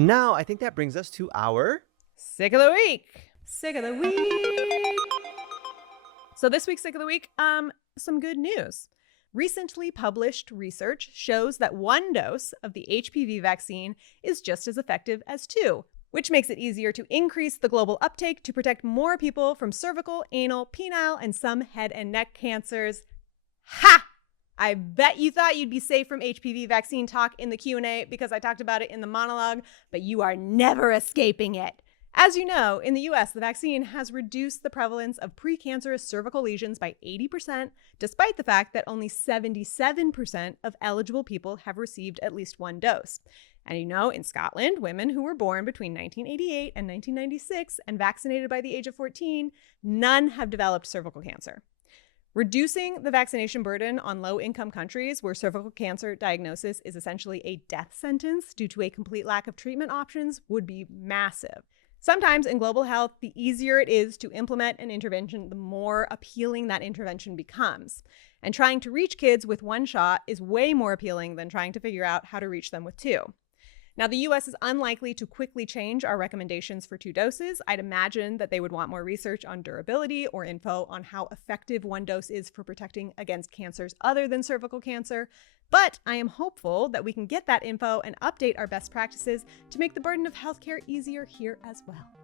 And now I think that brings us to our Sick of the Week. Sick of the Week. So this week's Sick of the Week, some good news. Recently published research shows that 1 dose of the HPV vaccine is just as effective as 2, which makes it easier to increase the global uptake to protect more people from cervical, anal, penile, and some head and neck cancers. Ha! I bet you thought you'd be safe from HPV vaccine talk in the Q&A because I talked about it in the monologue, but you are never escaping it. As you know, in the US, the vaccine has reduced the prevalence of precancerous cervical lesions by 80%, despite the fact that only 77% of eligible people have received at least 1 dose. And you know, in Scotland, women who were born between 1988 and 1996 and vaccinated by the age of 14, none have developed cervical cancer. Reducing the vaccination burden on low-income countries where cervical cancer diagnosis is essentially a death sentence due to a complete lack of treatment options would be massive. Sometimes in global health, the easier it is to implement an intervention, the more appealing that intervention becomes. And trying to reach kids with 1 shot is way more appealing than trying to figure out how to reach them with 2. Now, the US is unlikely to quickly change our recommendations for 2 doses. I'd imagine that they would want more research on durability or info on how effective 1 dose is for protecting against cancers other than cervical cancer. But I am hopeful that we can get that info and update our best practices to make the burden of healthcare easier here as well.